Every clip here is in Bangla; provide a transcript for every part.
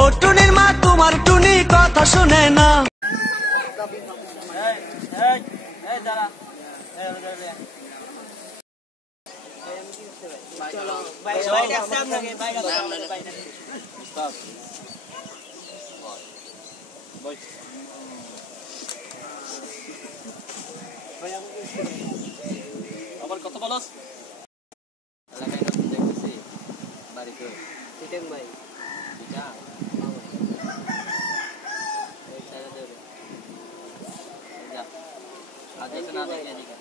ও টুনির মা তোমার টুনি কথা শুনে না। আবার কত বলস এলাকায় নতুন দেখতেছি বাড়ি তো সিটেং ভাই এটা ওই সাইডে দেবে যা আজ এসে না দেখে এদিকে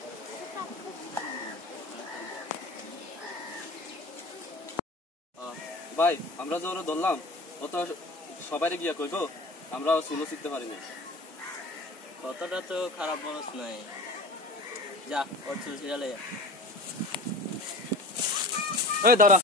ভাই আমরা যে ওরা ধরলাম ও তো সবাই গিয়া কইব আমরা সুলো শিখতে পারিনি। কতটা তো খারাপ মানুষ নাই, যা ওর চুল ছিড়ালে এই দাঁড়া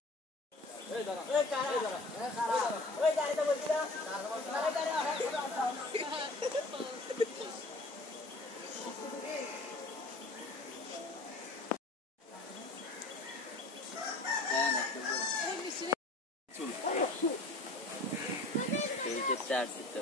এই যে চার্জ তো